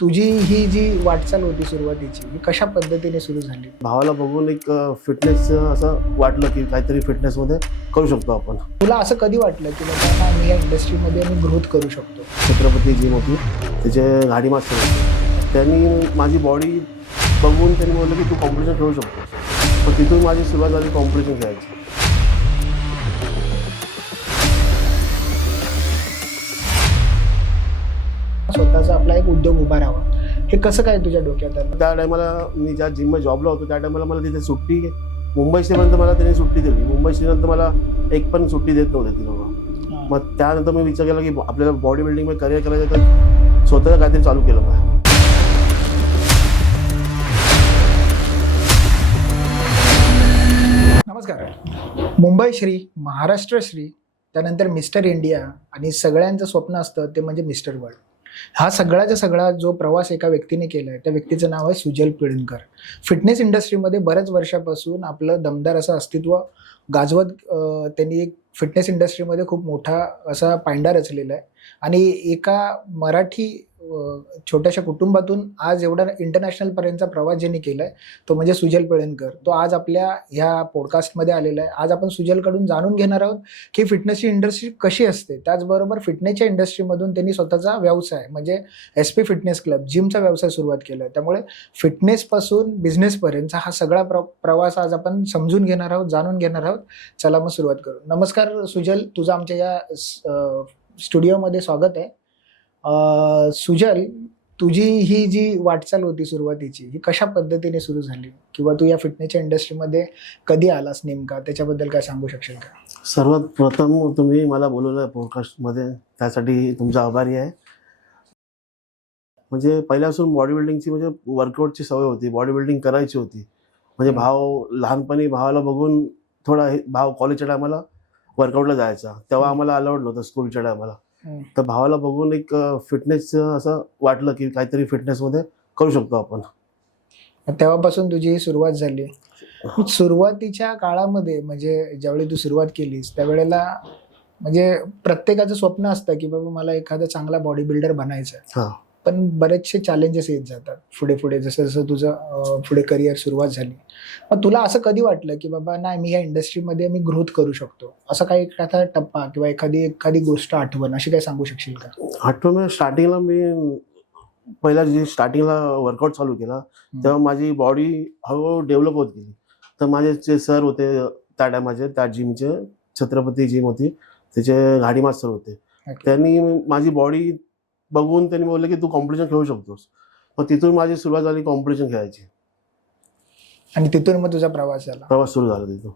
तुझी ही जी वाटचाल होती सुरुवातीची ही कशा पद्धतीने सुरू झाली? भावाला बघून एक फिटनेस असं वाटलं की काहीतरी फिटनेसमध्ये करू शकतो आपण. तुला असं कधी वाटलं की बाबा ना मी या इंडस्ट्रीमध्ये मी ग्रोथ करू शकतो? छत्रपती जिम होती, त्याचे गाडी मास्टर होते. त्यांनी माझी बॉडी बघून त्यांनी बोललं की तू कॉम्पिटिशन खेळू शकतो. पण तिथून माझी सुरुवात झाली कॉम्पिटिशन खेळायची. स्वतःचा आपला एक उद्योग उभा राहावा, हे कसं काय तुझ्या डोक्यात आलं? त्या टायमाला मी ज्या जिममध्ये जॉबला होतो त्या टायमाला मला तिथे सुट्टी मुंबई स्टेपर्यंत मला त्यांनी सुट्टी दिली. मुंबई स्टेनंतर मला एक पण सुट्टी देत नव्हते ती लोक. मग त्यानंतर मी विचार केला की आपल्याला बॉडी बिल्डिंगमध्ये करिअर करायचं तर स्वतःचं काहीतरी चालू केलं पाहिजे. नमस्कार. मुंबई श्री, महाराष्ट्र श्री, त्यानंतर मिस्टर इंडिया आणि सगळ्यांचं स्वप्न असतं ते म्हणजे मिस्टर वर्ल्ड. हा सगळ्याचा सगळा जो प्रवास एका व्यक्तीने केला आहे त्या व्यक्तीचं नाव आहे सुजल पिळणकर. फिटनेस इंडस्ट्रीमध्ये बऱ्याच वर्षापासून आपलं दमदार असं अस्तित्व गाजवत त्यांनी एक फिटनेस इंडस्ट्रीमध्ये खूप मोठा असा पायंडा रचलेला आहे आणि एका मराठी छोट्याशा कुटुंबातून आज एवढा इंटरनॅशनलपर्यंतचा प्रवास ज्यांनी केला आहे तो म्हणजे सुजल पिळणकर. तो आज आपल्या ह्या पॉडकास्टमध्ये आलेला आहे. आज आपण सुजलकडून जाणून घेणार आहोत की फिटनेसची इंडस्ट्री कशी असते. त्याचबरोबर फिटनेसच्या इंडस्ट्रीमधून त्यांनी स्वतःचा व्यवसाय म्हणजे SP फिटनेस क्लब जिमचा व्यवसाय सुरुवात केला आहे. त्यामुळे फिटनेसपासून बिझनेसपर्यंतचा हा सगळा प्रवास आज आपण समजून घेणार आहोत, जाणून घेणार आहोत. चला मग सुरुवात करू. नमस्कार सुजल, तुझं आमच्या या स्टुडिओमध्ये स्वागत आहे. सुजल, तुझी ही जी वाटचाल होती सुरुवातीची ही कशा पद्धतीने सुरू झाली किंवा तू या फिटनेसच्या इंडस्ट्रीमध्ये कधी आलास नेमका, त्याच्याबद्दल काय सांगू शकशील का? सर्वात प्रथम तुम्ही मला बोलवलं पॉडकास्टमध्ये, त्यासाठी तुमचा आभारी आहे. म्हणजे पहिल्यापासून बॉडी बिल्डिंगची म्हणजे वर्कआउटची सवय होती, बॉडी बिल्डिंग करायची होती. म्हणजे भाव लहानपणी भावाला बघून थोडा भाव कॉलेजच्या टायमाला वर्कआउटला जायचा, तेव्हा आम्हाला अलाउड नव्हतं स्कूलच्या टायमाला. तर भावाला बघून एक फिटनेसचं असं वाटलं की काहीतरी फिटनेसमध्ये करू शकतो आपण. तेव्हापासून तुझी ही सुरुवात झाली. सुरुवातीच्या काळामध्ये म्हणजे ज्यावेळी तू सुरुवात केलीस त्यावेळेला म्हणजे प्रत्येकाचं स्वप्न असतं की बाबा मला एखादा चांगला बॉडी बिल्डर बनायचं आहे. हां. पण बरेचसे चॅलेंजेस येत जातात पुढे पुढे जसं जसं तुझं पुढे करिअर सुरुवात झाली. मग तुला असं कधी वाटलं की बाबा नाही मी या इंडस्ट्रीमध्ये मी ग्रोथ करू शकतो, असं काही एखादा टप्पा किंवा एखादी गोष्ट आठवण अशी काय सांगू शकशील का? आठवण स्टार्टिंगला मी पहिला जे स्टार्टिंगला वर्कआउट चालू केला तेव्हा माझी बॉडी हळूहळू डेव्हलप होत गेली. तर माझे जे सर होते त्या टायमाचे, त्या जिमचे छत्रपती जिम होती, त्याचे गाडी मास्टर होते. त्यांनी माझी बॉडी बघून त्यांनी बोलले की तू कॉम्पिटिशन खेळू शकतोस. मग तिथून माझी सुरुवात झाली कॉम्पिटिशन खेळायची आणि तिथून मग तुझा प्रवास सुरू झाला तिथून.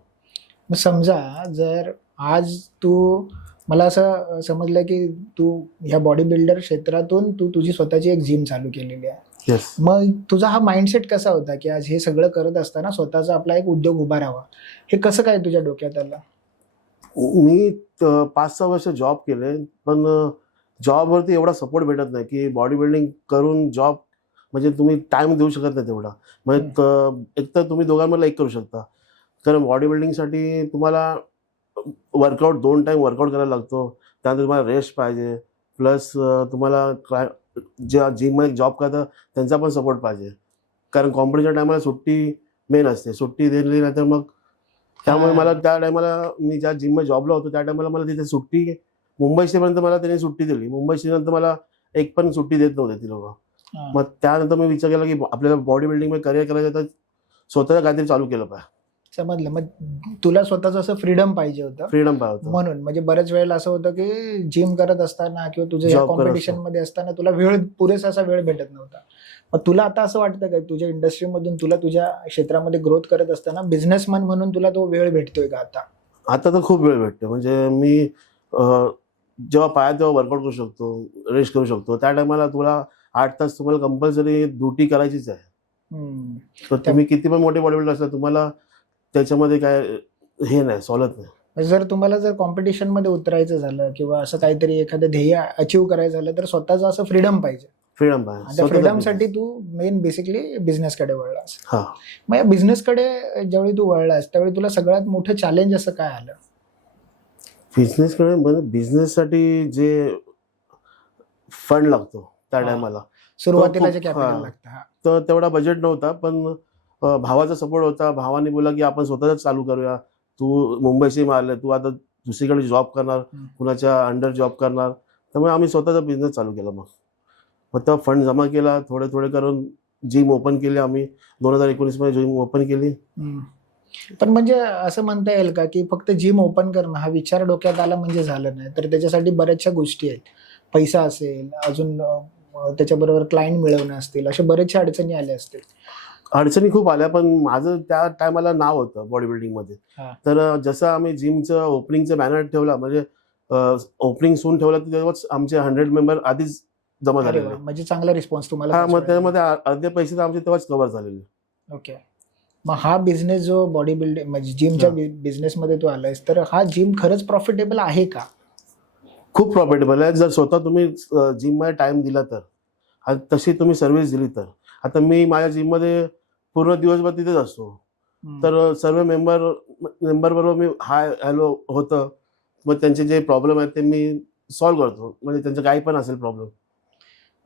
मग समजा जर आज तू मला असं समजलं की तू ह्या बॉडी बिल्डर क्षेत्रातून तू तुझी स्वतःची एक जिम चालू केलेली आहे. येस. मग तुझा हा माइंडसेट कसा होता की आज हे सगळं करत असताना स्वतःचा आपला एक उद्योग उभा राहावा, हे कसं काय तुझ्या डोक्यात आलं? मी 5-6 वर्ष जॉब केले, पण जॉबवरती एवढा सपोर्ट भेटत नाही की बॉडी बिल्डिंग करून जॉब म्हणजे तुम्ही टाइम देऊ शकत नाही तेवढा. म्हणजे एक तर तुम्ही दोघांमधला एक करू शकता, कारण बॉडी बिल्डिंगसाठी तुम्हाला वर्कआउट 2 टाइम वर्कआउट करायला लागतो. त्यानंतर तुम्हाला रेस्ट पाहिजे, प्लस तुम्हाला ज्या जिममध्ये जॉब करतात त्यांचा पण सपोर्ट पाहिजे, कारण कॉम्पिटिशन टायमाला सुट्टी मेन असते. सुट्टी दिली नाही तर मग त्यामुळे मला त्या टायमाला मी ज्या जिममध्ये जॉबला होतो त्या टायमाला मला तिथे सुट्टी मुंबई स्टेपर्यंत मला त्यांनी सुट्टी दिली. मुंबई स्टेनंतर मला एक पण सुट्टी देत नव्हते ती लोक. मग त्यानंतर मी विचार केला की आपल्याला बॉडी बिल्डिंगमध्ये करिअर करायचं तर स्वतःचं काहीतरी चालू केलं पाहिजे. समजलं. मग तुला स्वतःचं असं फ्रीडम पाहिजे होतं. फ्रीडम पाहिजे म्हणून म्हणजे बऱ्याच वेळेला असं होतं की जिम करत असताना किंवा तुझ्या कॉम्पिटिशन मध्ये असताना तुला पुरेसा असा वेळ भेटत नव्हता. मग तुला आता असं वाटतं का तुझ्या इंडस्ट्रीमधून तुला तुझ्या क्षेत्रामध्ये ग्रोथ करत असताना बिझनेसमॅन म्हणून तुला तो वेळ भेटतोय का आता? आता तर खूप वेळ भेटतो. म्हणजे मी जेव्हा पाया तेव्हा वर्कआउट करू शकतो, रेस्ट करू शकतो. त्या टायमाला तुला 8 तास तुम्हाला कंपल्सरी ड्युटी करायचीच आहे. तर तुम्ही किती पण मोठे बॉडी बिल्डर असला तुम्हाला त्याच्यामध्ये काय हे नाही, सॉलत नाही. जर तुम्हाला जर कॉम्पिटिशन मध्ये उतरायचं झालं किंवा असं काहीतरी एखादं ध्येय अचीव्ह करायचं झालं तर स्वतःचं असं फ्रीडम पाहिजे. फ्रीडम पाहिजे. त्या फ्रीडमसाठी तू मेन बेसिकली बिझनेसकडे वळलास. हा. मग या बिझनेसकडे ज्यावेळी तू वळलास त्यावेळी तुला सगळ्यात मोठं चॅलेंज असं काय आलं? बिझनेसकडे म्हणजे बिझनेससाठी जे फंड लागतो त्या टायमाला सुरुवातीला जे खूप- कॅपिटल हा. लागतं. हा. तर तेवढा बजेट नव्हता, पण भावाचा सपोर्ट होता. भावाने बोला की आपण स्वतःच चालू करूया. तू मुंबईशी मारले, तू आता दुसरीकडे जॉब करणार, हम्म. कुणाच्या अंडर जॉब करणार. त्यामुळे आम्ही स्वतःचा बिझनेस चालू केला. मग तेव्हा फंड जमा केला, थोडे थोडे करून जिम ओपन केली आम्ही. 2019 मध्ये जिम ओपन केली. हम्म. पण म्हणजे असं म्हणता येईल का की फक्त जिम ओपन करणं हा विचार डोक्यात आला म्हणजे झालं नाही, तर त्याच्यासाठी बऱ्याचशा गोष्टी आहेत. पैसा असेल, अजून त्याच्याबरोबर क्लायंट मिळवणं असतील, अशा बऱ्याचशा अडचणी आल्या असतील. अडचणी खूप आल्या, पण माझं त्या टायमाला नाव होतं बॉडी बिल्डिंगमध्ये. हा. तर जसं आम्ही जिमचं ओपनिंगचं बॅनर ठेवला, म्हणजे ओपनिंग सून ठेवला, तर तेव्हाच आमचे 100 मेंबर आधीच जमा अरे झालेले. वा, म्हणजे चांगला रिस्पॉन्स तुम्हाला हा, त्याच मग वेळेला. त्यामध्ये अर्धे पैसे तर आमचे तेव्हाच कव्हर झालेले. ओके. मग हा बिझनेस जो बॉडी बिल्डिंग म्हणजे जिमच्या हा. बिझनेसमध्ये तू आलायस, तर हा जिम खरंच प्रॉफिटेबल आहे का? खूप प्रॉफिटेबल आहे, जर स्वतः तुम्ही जिममध्ये टाइम दिला तर, आणि तशी तुम्ही सर्व्हिस दिली तर. आता मी माझ्या जिममध्ये पूर्ण दिवसभर तिथेच असतो. हम्म. तर सर्व मेंबर बरोबर मी हाय हॅलो होतं. मग त्यांचे जे प्रॉब्लेम आहेत ते मी सॉल्व्ह करतो, म्हणजे त्यांचं काही पण असेल प्रॉब्लेम.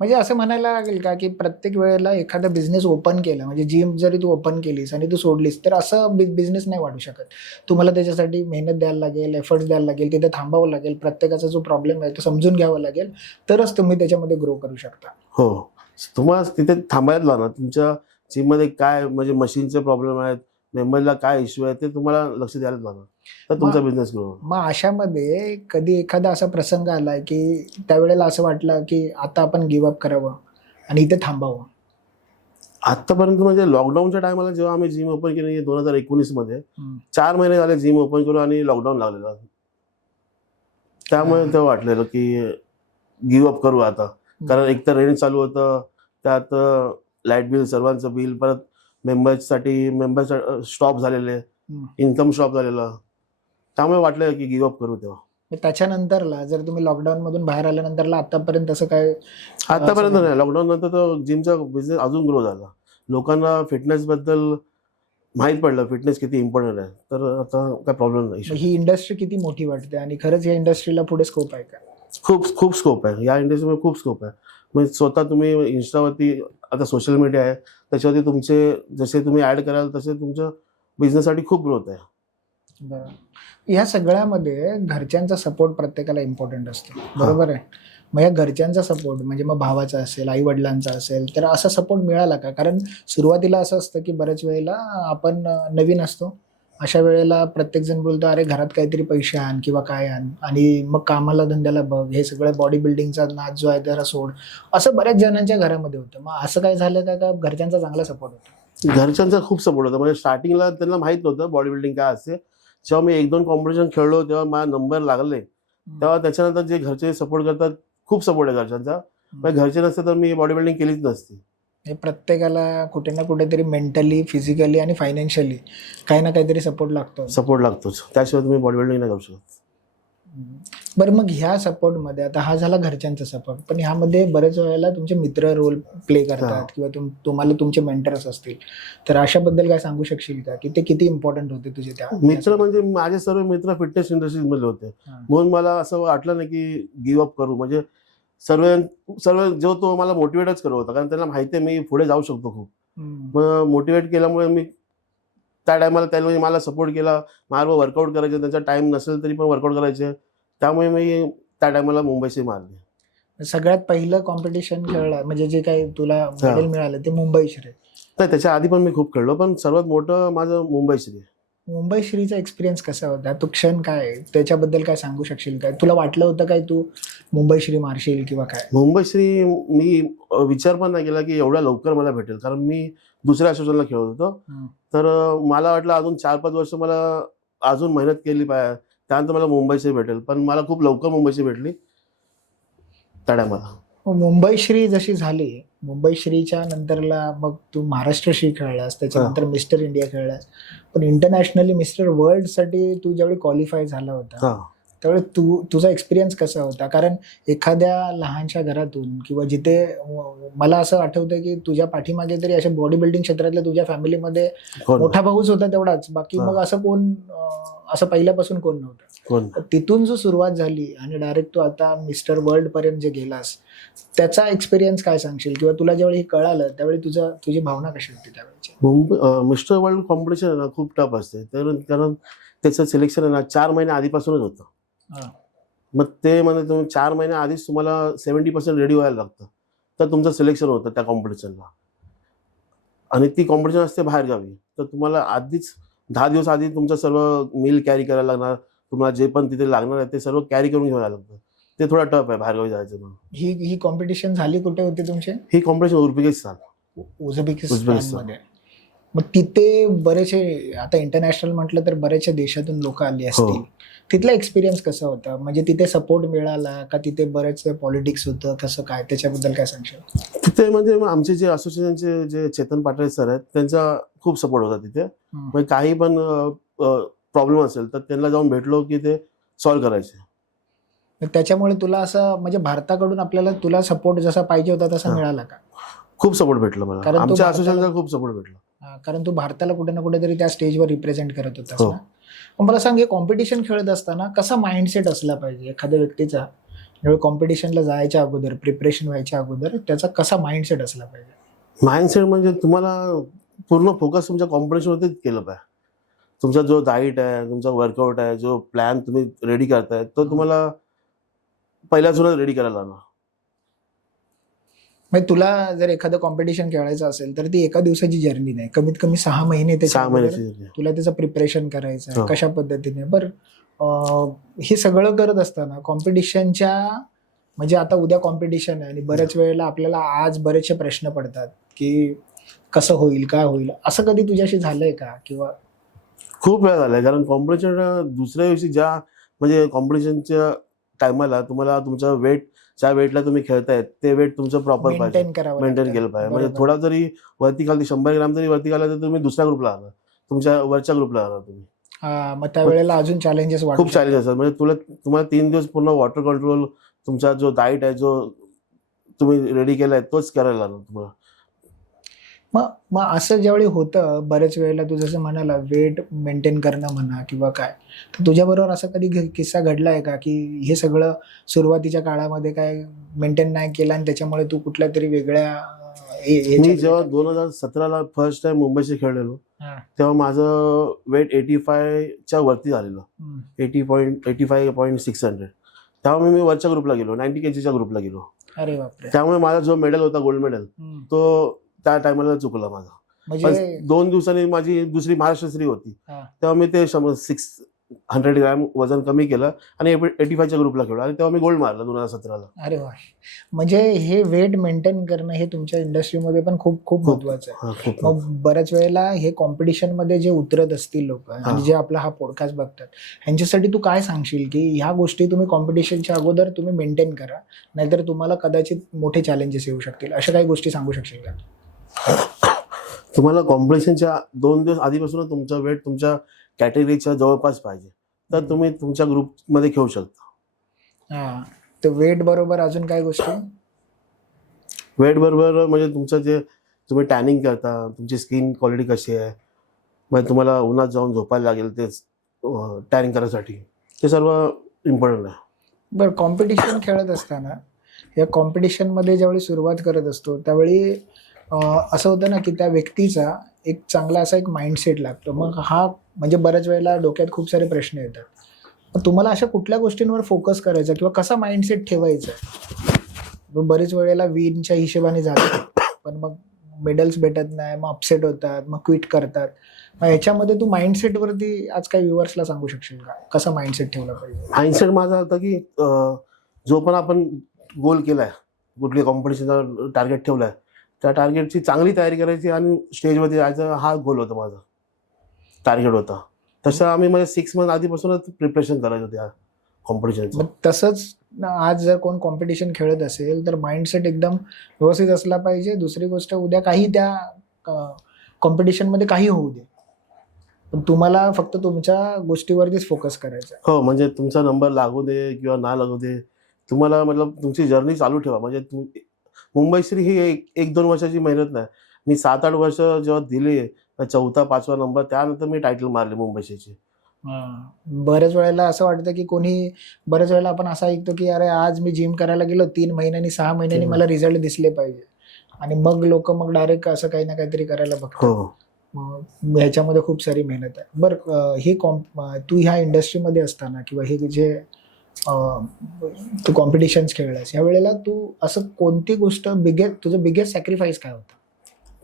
म्हणजे असं म्हणायला लागेल का की प्रत्येक वेळेला एखादा बिझनेस ओपन केला, म्हणजे जिम जरी तू ओपन केलीस आणि तू सोडलीस, तर असं बिझनेस नाही वाढू शकत. तुम्हाला त्याच्यासाठी मेहनत द्यायला लागेल, एफर्ट्स द्यायला लागेल, तिथे थांबावं लागेल, प्रत्येकाचा जो प्रॉब्लेम आहे तो समजून घ्यावा लागेल, तरच तुम्ही त्याच्यामध्ये ग्रो करू शकता. हो, तुम्हाला तिथे थांबायला लागणार. तुमच्या जिममध्ये काय म्हणजे मशीनचे प्रॉब्लेम आहेत, मेंबरला काय इश्यू आहे, ते तुम्हाला लक्ष द्यायला लागणार, तर तुमचा मग बिझनेस ग्रो होईल. मग अशामध्ये कधी एखादा असा प्रसंग आलाय की त्यावेळेला असं वाटलं की आता आपण गिव्हअप करावं आणि इथे थांबावं? आतापर्यंत म्हणजे लॉकडाऊनच्या टायमाला जेव्हा आम्ही जिम ओपन केली 2019 मध्ये, हम्म. 4 महिने झाले जिम ओपन करून आणि लॉकडाऊन लागलेलं. त्यामुळे हा. तेव्हा वाटलेलं की गिव्ह अप करू आता. कारण एक तर रेंट चालू होतं, त्यात लाईट बिल, सर्वांचं बिल, परत मेंबर्स स्टॉप झालेले, हम्म. इन्कम स्टॉप झालेलं. त्यामुळे वाटलं की गिव्ह अप करू तेव्हा. मग त्याच्यानंतरला जर तुम्ही लॉकडाऊन मधून बाहेर आल्यानंतरला आतापर्यंत असं काय आतापर्यंत नाही, लॉकडाऊन नंतर तर जिमचा बिझनेस अजून ग्रो झाला. लोकांना फिटनेस बद्दल माहीत पडलं, फिटनेस किती इम्पॉर्टंट आहे. तर आता काय प्रॉब्लेम नाही. मग ही इंडस्ट्री किती मोठी वाटते आणि खरंच या इंडस्ट्रीला पुढे स्कोप आहे का? खूप खूप स्कोप आहे या इंडस्ट्रीमध्ये, खूप स्कोप आहे. म्हणजे स्वतः तुम्ही इन्स्टावरती, आता सोशल मीडिया आहे, त्याच्यावरती तुमचे जसे तुम्ही ऍड कराल तसे तुमच्या बिझनेससाठी खूप ग्रोथ आहे. बरं. ह्या सगळ्यामध्ये घरच्यांचा सपोर्ट प्रत्येकाला इम्पॉर्टंट असतो, बरोबर आहे? मग या घरच्यांचा सपोर्ट म्हणजे मग भावाचा असेल, आई वडिलांचा असेल, तर असा सपोर्ट मिळाला का? कारण सुरुवातीला असं असतं की बऱ्याच वेळेला आपण नवीन असतो, अशा वेळेला प्रत्येकजण बोलतो अरे घरात काहीतरी पैसे आण किंवा काय आण, आणि मग कामाला धंद्याला बघ, हे सगळं बॉडी बिल्डिंगचा नाच जो आहे त्याला सोड, असं बऱ्याच जणांच्या घरामध्ये होतं. मग असं काय झालं का घरच्यांचा चांगला सपोर्ट होता? घरच्यांचा खूप सपोर्ट होता. म्हणजे स्टार्टिंगला त्यांना माहित नव्हतं बॉडी बिल्डिंग काय असते. जेव्हा मी 1-2 कॉम्पिटिशन खेळलो, तेव्हा माझा नंबर लागले, तेव्हा त्याच्यानंतर जे घरचे सपोर्ट करतात, खूप सपोर्ट आहे घरच्यांचा. म्हणजे घरचे नसते तर मी बॉडी बिल्डिंग केलीच नसती. हे प्रत्येकाला कुठे ना कुठेतरी मेंटली, फिजिकली आणि फायनान्शियली काही ना काहीतरी सपोर्ट लागतो. सपोर्ट लागतोच, त्याशिवाय तुम्ही बॉडी बिल्डिंग नाही करू शकत. बरं, मग ह्या सपोर्टमध्ये आता हा झाला घरच्यांचा सपोर्ट, पण ह्यामध्ये बरेच वेळेला तुमचे मित्र रोल प्ले करतात किंवा तुम्हाला तुमचे मेंटर्स असतील, तर अशाबद्दल काय सांगू शकशील का की ते किती इम्पॉर्टंट होते तुझे त्या? मित्र म्हणजे माझे सर्व मित्र फिटनेस इंडस्ट्रीमध्ये होते, म्हणून मला असं वाटलं नाही की गिव्ह अप करू. म्हणजे सर्व सर्व जो तो मला मोटिवेटच करत होता, कारण त्यांना माहिती आहे मी पुढे जाऊ शकतो खूप. मग मोटिवेट केल्यामुळे मी त्या टायमाला त्यांनी मला सपोर्ट केला. माझ्याबरोबर वर्कआउट करायचे, त्यांचा टाइम नसेल तरी पण वर्कआउट करायचे. त्यामुळे मी त्या टायमाला मुंबईशी मारली. सगळ्यात पहिलं कॉम्पिटिशन खेळला म्हणजे जे काही तुला मेडल मिळालं ते मुंबई श्री? तर त्याच्या आधी पण मी खूप खेळलो, पण सर्वात मोठं माझं मुंबई श्री. मुंबई श्रीचा एक्सपिरियन्स कसा होता? तो क्षण काय आहे? त्याच्याबद्दल काय सांगू शकशील काय? तुला वाटलं होतं काय तू मुंबई श्री मारशील किंवा काय? मुंबई श्री मी विचार पण नाही केला की एवढ्या लवकर मला भेटेल, कारण मी दुसऱ्या असोसिएशनला खेळत होतो. तर मला वाटलं अजून 4-5 वर्ष मला अजून मेहनत केली पाहिजे, त्यानंतर मला मुंबई श्री भेटेल. पण मला खूप लवकर मुंबई श्री भेटली त्या टायमाला. मुंबई श्री जशी झाली, मुंबई श्रीच्या नंतरला मग तू महाराष्ट्र श्री खेळलास, त्याच्यानंतर मिस्टर इंडिया खेळलास, पण इंटरनॅशनली मिस्टर वर्ल्ड साठी तू ज्यावेळी क्वालिफाय झाला होता त्यावेळी तुझा एक्सपिरियन्स कसा होता? कारण एखाद्या लहानशा घरातून किंवा जिथे मला असं आठवतं की तुझ्या पाठीमागे तरी अशा बॉडी बिल्डिंग क्षेत्रातल्या तुझ्या फॅमिलीमध्ये मोठा भाऊच होता तेवढाच, बाकी मग असं कोण असं पहिल्यापासून कोण नव्हतं. कोण तर तिथून जो सुरुवात झाली आणि डायरेक्ट तू आता मिस्टर वर्ल्ड पर्यंत जे गेलास, त्याचा एक्सपिरियन्स काय सांगशील? किंवा तुला ज्यावेळी हे कळालं त्यावेळी तुझी भावना कशी होती त्यावेळेची? मिस्टर वर्ल्ड कॉम्पिटिशन आहे ना खूप टफ असते, कारण त्याचं सिलेक्शन आहे ना 4 महिने आधीपासूनच होतं. हा. मग ते म्हणजे तुम्ही 4 महिने आधीच तुम्हाला 70% रेडी व्हायला लागतं, तर तुमचं सिलेक्शन होतं त्या कॉम्पिटिशनला. आणि ती कॉम्पिटिशन असते बाहेरगावी, तर तुम्हाला आधीच 10 दिवस आधी तुमचं सर्व मील कॅरी करायला लागणार. तुम्हाला जे पण तिथे लागणार आहे ते सर्व कॅरी करून घ्यायला लागतं. ते थोडं टफ आहे बाहेरगावी जायचं म्हणून. ही कॉम्पिटिशन झाली कुठे होती तुमची? ही कॉम्पिटिशन उझबेकिस्तान. उझबेकिस्तानमध्ये. मग तिथे बरेचसे, आता इंटरनॅशनल म्हटलं तर बरेचशा देशातून लोक आली असतील. तिथला एक्सपिरियन्स कसा होता? म्हणजे तिथे सपोर्ट मिळाला का? तिथे बरेच पॉलिटिक्स होतं, कसं काय, त्याच्याबद्दल काय सांगशील? तिथे म्हणजे मग आमचे जे असोसिएशनचे जे चेतन पाटळे सर आहेत त्यांचा खूप सपोर्ट होता तिथे. म्हणजे काही पण प्रॉब्लेम असेल तर त्यांना जाऊन भेटलो की ते सॉल्व्ह करायचे. मग त्याच्यामुळे तुला असं म्हणजे भारताकडून आपल्याला तुला सपोर्ट जसा पाहिजे होता तसा मिळाला का? खूप सपोर्ट भेटला मला. कारण तो आमच्या भारताला- असोसिएशनचा खूप सपोर्ट भेटला. कारण तू भारताला कुठे ना कुठेतरी त्या स्टेजवर रिप्रेझेंट करत होतास हो. ना. मग मला सांग, हे कॉम्पिटिशन खेळत असताना कसा माइंडसेट असला पाहिजे एखाद्या व्यक्तीचा? ज्यावेळी कॉम्पिटिशनला जायच्या अगोदर, प्रिपरेशन व्हायच्या अगोदर त्याचा कसा माइंडसेट असला पाहिजे? माइंडसेट म्हणजे तुम्हाला पूर्ण फोकस तुमच्या कॉम्पिटिशनवरतीच केलं पाहिजे. तुमचा जो डाईट आहे, तुमचा वर्कआउट आहे, जो प्लॅन तुम्ही रेडी करताय तो तुम्हाला पहिल्यापासूनच रेडी करायला लागणार. म्हणजे तुला जर एखादं कॉम्पिटिशन खेळायचं असेल तर ती एका दिवसाची जर्नी नाही, कमीत कमी 6 महिने त्याच्या 6 अगोदर महिन्याची. तुला त्याचं प्रिपरेशन करायचं आहे. हो. कशा पद्धतीने हे सगळं करत असताना कॉम्पिटिशनच्या, म्हणजे आता उद्या कॉम्पिटिशन आहे आणि बऱ्याच वेळेला आपल्याला आज बरेचसे प्रश्न पडतात की कसं होईल, काय होईल, असं कधी तुझ्याशी झालंय का? किंवा खूप वेळा झालाय, कारण कॉम्पिटिशन दुसऱ्या दिवशी म्हणजे कॉम्पिटिशनच्या टायमाला तुम्हाला तुमचं वेट, ज्या वेटला तुम्ही खेळताय ते वेट तुमचं प्रॉपर पाहिजे, मेंटेन करावं मेंटेन लागतं. केलं पाहिजे. म्हणजे बरोबर. थोडा जरी वरती खाली 100 ग्राम जरी वरती खाला तर तुम्ही दुसऱ्या ग्रुपला आला, तुमच्या वरच्या ग्रुपला आला तुम्ही. मग त्यावेळेला अजून चॅलेंजेस खूप वाढतात. चॅलेंज असतात. म्हणजे तुम्हाला 3 दिवस पूर्ण वॉटर कंट्रोल, तुमचा जो डाईट आहे जो तुम्ही रेडी केलाय तोच करायला लागणार तुम्हाला. मग असं ज्यावेळी होतं बऱ्याच वेळेला, तू जसं म्हणाला वेट मेंटेन करणं म्हणा किंवा काय, तर तुझ्याबरोबर असा कधी किस्सा घडलाय का की हे सगळं सुरुवातीच्या काळामध्ये काय मेंटेन नाही केलं आणि त्याच्यामुळे तू कुठल्या तरी वेगळ्या मी जेव्हा 2017ला फर्स्ट टाइम मुंबईशी खेळलेलो तेव्हा माझं वेट 85च्या वरती झालेलं, 85.600. तेव्हा मी वरच्या ग्रुपला गेलो, 90 kgच्या ग्रुपला गेलो. अरे बापरे. त्यामुळे माझा जो मेडल होता, गोल्ड मेडल, तो त्या टायमाला चुकला माझा. म्हणजे पण 2 दिवसांनी माझी दुसरी महाराष्ट्रश्री होती, हा. तेव्हा मी ते 600 ग्रॅम वजन कमी केलं आणि 85च्या ग्रुपला खेळलो आणि तेव्हा मी गोल्ड मारला 2017ला. अरे वा. म्हणजे हे वेट मेंटेन करणं हे तुमच्या इंडस्ट्रीमध्ये पण खूप खूप महत्वाचं आहे. खूप. मग बऱ्याच वेळेला हे कॉम्पिटिशन मध्ये जे उतरत असतील लोक आणि जे आपला हा पॉडकास्ट बघतात, ह्यांच्यासाठी तू काय सांगशील की ह्या गोष्टी तुम्ही कॉम्पिटिशनच्या अगोदर तुम्ही मेंटेन करा, नाहीतर तुम्हाला कदाचित मोठे चॅलेंजेस येऊ शकतील, अशा काही गोष्टी सांगू शकशील का? तुम्हाला कॉम्पिटिशनच्या 2 दिवस आधीपासून तुमचा वेट तुमच्या कॅटेगरीच्या जवळपास पाहिजे, तर तुम्ही तुमच्या ग्रुपमध्ये खेळू शकता. हा. तर वेट बरोबर अजून काय गोष्टी? वेट बरोबर म्हणजे तुमचं जे तुम्ही टॅनिंग करता, तुमची स्किन क्वालिटी कशी आहे, म्हणजे तुम्हाला उन्हात जाऊन झोपायला लागेल ते टॅनिंग करायसाठी, ते सर्व इम्पॉर्टंट आहे. बरं, कॉम्पिटिशन खेळत असताना या कॉम्पिटिशनमध्ये ज्यावेळी सुरुवात करत असतो त्यावेळी असं होतं ना की त्या व्यक्तीचा एक चांगला असा एक माइंडसेट लागतो. मग हा म्हणजे बऱ्याच वेळेला डोक्यात खूप सारे प्रश्न येतात. मग तुम्हाला अशा कुठल्या गोष्टींवर फोकस करायचा किंवा कसा माइंडसेट ठेवायचा? बरेच वेळेला विनच्या हिशोबाने जातात, पण मग मेडल्स भेटत नाही, मग अपसेट होतात, मग क्विट करतात. मग ह्याच्यामध्ये तू माइंडसेटवरती आज काही व्ह्युअर्सला सांगू शकशील का, कसा माइंडसेट ठेवला पाहिजे? माइंडसेट माझा होता की जो पण आपण गोल केलाय, कुठली कॉम्पिटिशनचा टार्गेट ठेवलाय, त्या टार्गेटची चांगली तयारी करायची आणि स्टेजवरती जायचं, हा गोल होता माझा, टार्गेट होता. तसं आम्ही म्हणजे 6 मंथ आधीपासूनच प्रिपरेशन करायचं त्या कॉम्पिटिशनचं. मग तसंच आज जर कोण कॉम्पिटिशन खेळत असेल तर माइंडसेट एकदम व्यवस्थित असला पाहिजे. दुसरी गोष्ट, उद्या काही त्या कॉम्पिटिशनमध्ये काही होऊ दे, पण तुम्हाला फक्त तुमच्या गोष्टीवरतीच फोकस करायचा. हो, म्हणजे तुमचा नंबर लागू दे किंवा ना लागू दे, तुम्हाला मतलब तुमची जर्नी चालू ठेवा. म्हणजे मुंबईश्री ही 1-2 वर्षाची मेहनत नाही. मी 7-8 वर्ष जेव्हा दिली, 4था 5वा नंबर, त्यानंतर मी टायटल मारले मुंबईश्रीचे. बऱ्याच वेळेला असं वाटतं की बऱ्याच वेळेला आपण असं ऐकतो की अरे आज मी जिम करायला गेलो 3 महिन्यांनी 6 महिन्यांनी मला रिझल्ट दिसले पाहिजे, आणि मग लोक डायरेक्ट असं काही ना काहीतरी करायला बघतात. हो. मग ह्याच्यामध्ये खूप सारी मेहनत आहे. बरं, तू ह्या इंडस्ट्रीमध्ये असताना किंवा हे जे तू कॉम्पिटिशन्स खेळलास ह्या वेळेला तू असं कोणती गोष्ट तुझं बिगेस्ट सॅक्रिफाईस काय होतं?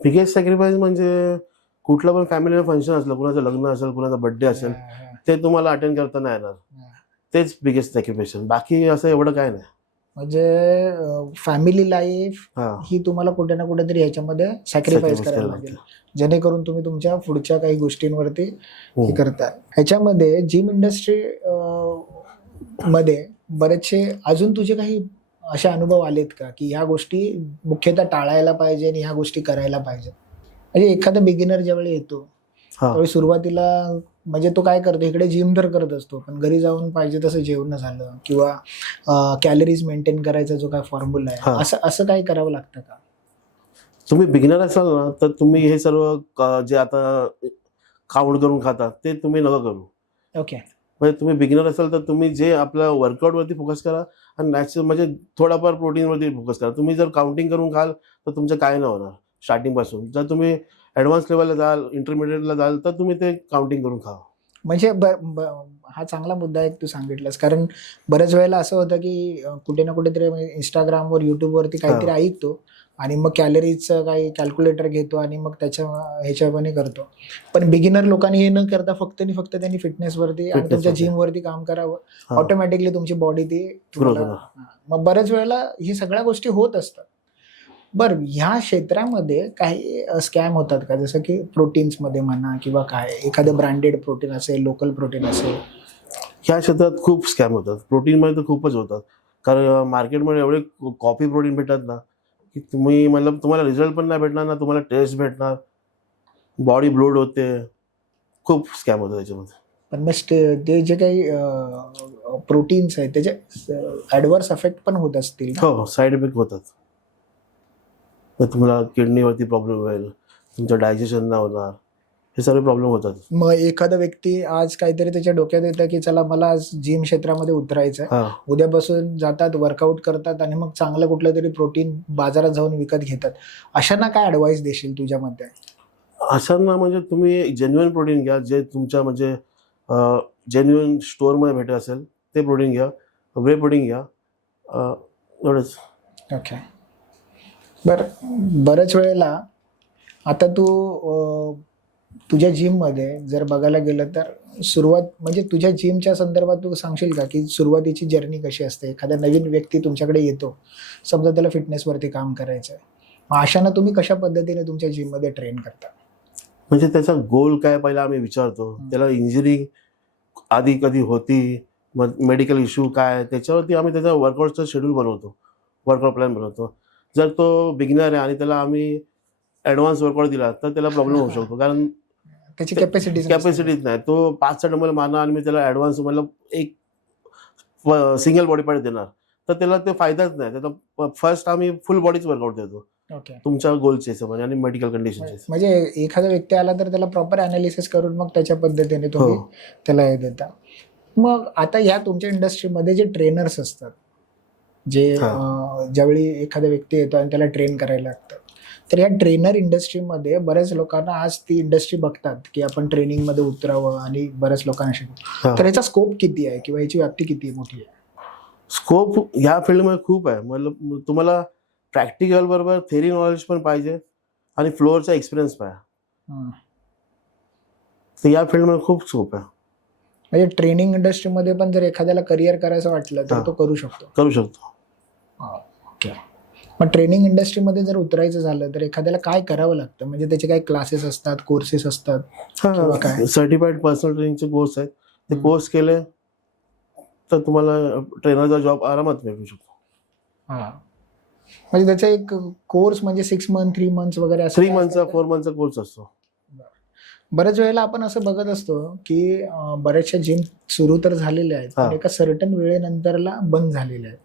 बिगेस्ट सॅक्रिफाईस म्हणजे कुठलं पण फॅमिली फंक्शन असलं, कुणाचं लग्न असेल, कुणाचा बर्थडे असेल, ते तुम्हाला अटेंड करता नाही येणार. तेच बिगेस्ट सॅक्रिफाईस. बाकी असं एवढं काय नाही. म्हणजे फॅमिली लाईफ हा, ही तुम्हाला कुठे ना कुठेतरी ह्याच्यामध्ये सॅक्रिफाईस sacrifice करायला करायला लागेल, जेणेकरून तुम्ही तुमच्या पुढच्या काही गोष्टींवरती हे हम्म. करता. ह्याच्यामध्ये जिम इंडस्ट्री मध्ये बरेचसे अजून तुझे काही असे अनुभव आलेत का की ह्या गोष्टी मुख्यतः टाळायला पाहिजे आणि ह्या गोष्टी करायला पाहिजे? म्हणजे एखादा बिगिनर ज्यावेळी येतो हा, त्यावेळी सुरुवातीला म्हणजे तो काय करतो, इकडे जिम तर करत असतो पण घरी जाऊन पाहिजे तसं जेवण झालं किंवा कॅलरीज मेंटेन करायचा जो काय फॉर्म्युला आहे, हा. असं असं काही करावं लागतं का? तुम्ही बिगिनर असाल ना, तर तुम्ही हे सर्व जे आता काउंट करून खाता ते तुम्ही नका करू. ओके. म्हणजे तुम्ही बिगिनर असाल तर तुम्ही जे आपल्या वर्कआउटवरती फोकस करा आणि नॅचरल म्हणजे थोडाफार प्रोटीनवरती फोकस करा. तुम्ही जर काउंटिंग करून खाल तर तुमचं काय नाही होणार स्टार्टिंग पासून. जर तुम्ही ॲडव्हान्स लेवलला जाल, इंटरमिडिएटला जाल, तर तुम्ही ते काउंटिंग करून खा. म्हणजे हा चांगला मुद्दा एक तू सांगितलास, कारण बऱ्याच वेळेला असं होतं की कुठे ना कुठेतरी इंस्टाग्रामवर युट्यूबवरती काहीतरी ऐकतो आणि मग कॅलरीजचं काही कॅल्क्युलेटर घेतो आणि मग ह्याच्याने करतो. पण बिगिनर लोकांनी हे न करता फक्त त्यांनी फिटनेसवरती आणि Fitness तुमच्या वरती. जिमवरती काम करावं. हा. ऑटोमॅटिकली तुमची बॉडी ती Growth तुम्हाला होणार. मग बऱ्याच वेळेला ही सगळ्या गोष्टी होत असतात. बरं, ह्या क्षेत्रामध्ये काही स्कॅम होतात का, जसं की प्रोटीन्समध्ये म्हणा किंवा काय एखादं ब्रँडेड प्रोटीन असेल, लोकल प्रोटीन असेल? ह्या क्षेत्रात खूप स्कॅम होतात. प्रोटीनमध्ये तर खूपच होतात. कारण मार्केटमध्ये एवढे कॉपी प्रोटीन भेटतात ना, की तुम्हाला रिझल्ट पण नाही भेटणार ना, तुम्हाला टेस्ट भेटणार, बॉडी ब्लोड होते, खूप स्कॅम होतं त्याच्यामध्ये. पण मग ते जे काही प्रोटीन्स आहेत त्याचे ॲडव्हर्स इफेक्ट पण होत असतील ना? हो, साईड इफेक्ट होतात. तर तुम्हाला किडनीवरती प्रॉब्लेम होईल, तुमचं डायजेशन नाही होणार, हे सगळे प्रॉब्लेम होतात. मग एखादा व्यक्ती आज काहीतरी त्याच्या डोक्यात येतं की चला मला आज जिम क्षेत्रामध्ये उतरायचं आहे, हा, उद्यापासून जातात, वर्कआउट करतात आणि मग चांगलं कुठलं तरी प्रोटीन बाजारात जाऊन विकत घेतात. अशांना काय ॲडवाईस देशील तुझ्यामध्ये? अशांना म्हणजे तुम्ही जेन्युइन प्रोटीन घ्या, जे तुमच्या म्हणजे जेन्युइन स्टोअरमध्ये भेटत असेल ते प्रोटीन घ्या, वे प्रोटीन घ्या, एवढंच. ओके. बरं, बऱ्याच वेळेला आता तू तुझ्या जिममध्ये जर बघायला गेलं तर सुरुवात म्हणजे तुझ्या जिमच्या संदर्भात तू सांगशील का की सुरुवातीची जर्नी कशी असते? एखादा नवीन व्यक्ती तुमच्याकडे येतो, समजा त्याला फिटनेसवरती काम करायचं आहे, मग अशांना तुम्ही कशा पद्धतीने तुमच्या जिममध्ये ट्रेन करता? म्हणजे त्याचा गोल काय पहिला आम्ही विचारतो. त्याला इंजुरी आधी कधी होती, मग मेडिकल इश्यू काय, त्याच्यावरती आम्ही त्याचा वर्कआउटचं शेड्यूल बनवतो, वर्कआउट प्लॅन बनवतो. जर तो बिगिनर आहे आणि त्याला आम्ही ॲडव्हान्स वर्कआउट दिला तर त्याला प्रॉब्लेम होऊ शकतो. कारण त्याची कॅपॅसिटीच नाही. तो 5चा डंबल मारणार आणि मी त्याला ॲडव्हान्स मतलब एक सिंगल बॉडी पार्ट देणार, तर त्याला ते फायदाच नाही. त्याचा फर्स्ट आम्ही फुल बॉडीच वर्कआउट देतो ओके. तुमच्या गोलचे हिशोबाने आणि मेडिकल कंडिशनचे. म्हणजे एखादा व्यक्ती आला तर त्याला प्रॉपर अनालिसिस करून मग त्याच्या पद्धतीने तुम्ही हो. त्याला हे देता. मग आता ह्या तुमच्या इंडस्ट्रीमध्ये जे ट्रेनर्स असतात, जे ज्यावेळी एखादा व्यक्ती येतो आणि त्याला ट्रेन करायला लागतं, तर या ट्रेनर इंडस्ट्रीमध्ये बऱ्याच लोकांना आज ती इंडस्ट्री बघतात की आपण ट्रेनिंगमध्ये उतरावं आणि बऱ्याच लोकांना शिकवतो. तर याचा स्कोप किती आहे किंवा याची व्याप्ती किती मोठी आहे? स्कोप ह्या फील्डमध्ये खूप आहे. मतलब तुम्हाला प्रॅक्टिकल बरोबर थेरी नॉलेज पण पाहिजे आणि फ्लोअरचा एक्सपिरियन्स पाहिजे. तर या फील्डमध्ये खूप स्कोप आहे. म्हणजे ट्रेनिंग इंडस्ट्रीमध्ये पण जर एखाद्याला करिअर करायचं वाटलं तर तो करू शकतो. ओके. मग ट्रेनिंग इंडस्ट्रीमध्ये जर उतरायचं झालं तर एखाद्याला काय करावं लागतं? म्हणजे त्याचे काही क्लासेस असतात, कोर्सेस असतात किंवा काय? सर्टिफाईड पर्सनल ट्रेनिंगचे कोर्स आहेत. ते कोर्स केले तर तुम्हाला ट्रेनरचा जॉब आरामात मिळू शकतो. म्हणजे त्याचा एक कोर्स म्हणजे 6 मंथ, 3 मंथ्स वगैरे असं 3 मंथचा 4 मंथचा कोर्स असतो. बऱ्याच वेळेला आपण असं बघत असतो की बऱ्याचशा जिम सुरू तर झालेल्या आहेत पण एका सर्टन वेळेनंतरला बंद झालेल्या आहेत.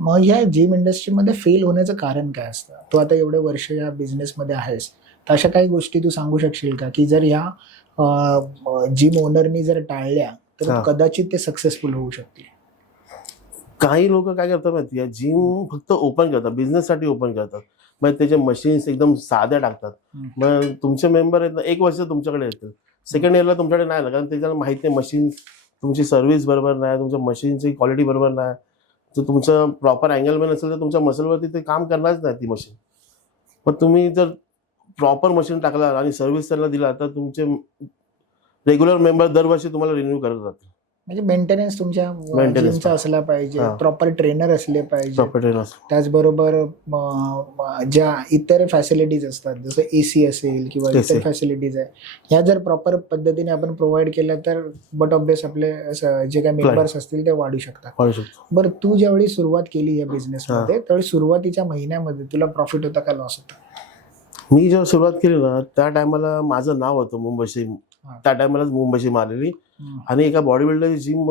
मग या जिम इंडस्ट्रीमध्ये फेल होण्याचं कारण काय असतं? तू आता एवढे वर्ष या बिझनेसमध्ये आहेस, तर अशा काही गोष्टी तू सांगू शकशील का की जर ह्या जिम ओनरनी जर टाळल्या तर हा. कदाचित ते सक्सेसफुल होऊ शकतील. काही लोक काय करतात माहिती आहे, जिम फक्त ओपन करतात, बिझनेससाठी ओपन करतात. मग त्याचे मशीन्स एकदम साध्या टाकतात. मग तुमचे मेंबर आहेत ना, 1 वर्ष तुमच्याकडे येतील, सेकंड इयरला तुमच्याकडे नाही आलं, कारण त्याच्याला माहिती नाही मशीन, तुमची सर्व्हिस बरोबर नाही, तुमच्या मशीनची क्वालिटी बरोबर नाही, तर तुमचं प्रॉपर अँगलमेंट असेल तर तुमच्या मसलवरती ते काम करणारच नाही ती मशीन. मग तुम्ही जर प्रॉपर मशीन टाकला आणि सर्व्हिस त्यांना दिला तर तुमचे रेग्युलर मेंबर दरवर्षी तुम्हाला रिन्यू करत राहतील. म्हणजे मेंटेनन्स तुमच्या Maintenance जिमचा असला पाहिजे, हा. प्रॉपर ट्रेनर असले पाहिजे, प्रॉपर ट्रेनर्स. त्याचबरोबर ज्या इतर फॅसिलिटीज असतात जसं AC असेल किंवा AC. इतर फॅसिलिटीज आहे, ह्या जर प्रॉपर पद्धतीने आपण प्रोव्हाइड केल्या तर बट ऑब्वियस आपले जे काही मेंबर्स असतील ते वाढू शकतात. वाढू शकतो. बरं, तू ज्यावेळी सुरुवात केली या बिझनेसमध्ये त्यावेळी सुरुवातीच्या महिन्यामध्ये तुला प्रॉफिट होता का लॉस होता? मी जेव्हा सुरुवात केली ना त्या टायमाला माझं नाव होतं मुंबईशी, हा. त्या टायमालाच मुंबईशी मारलेली. आणि एका बॉडी बिल्डरची जिम,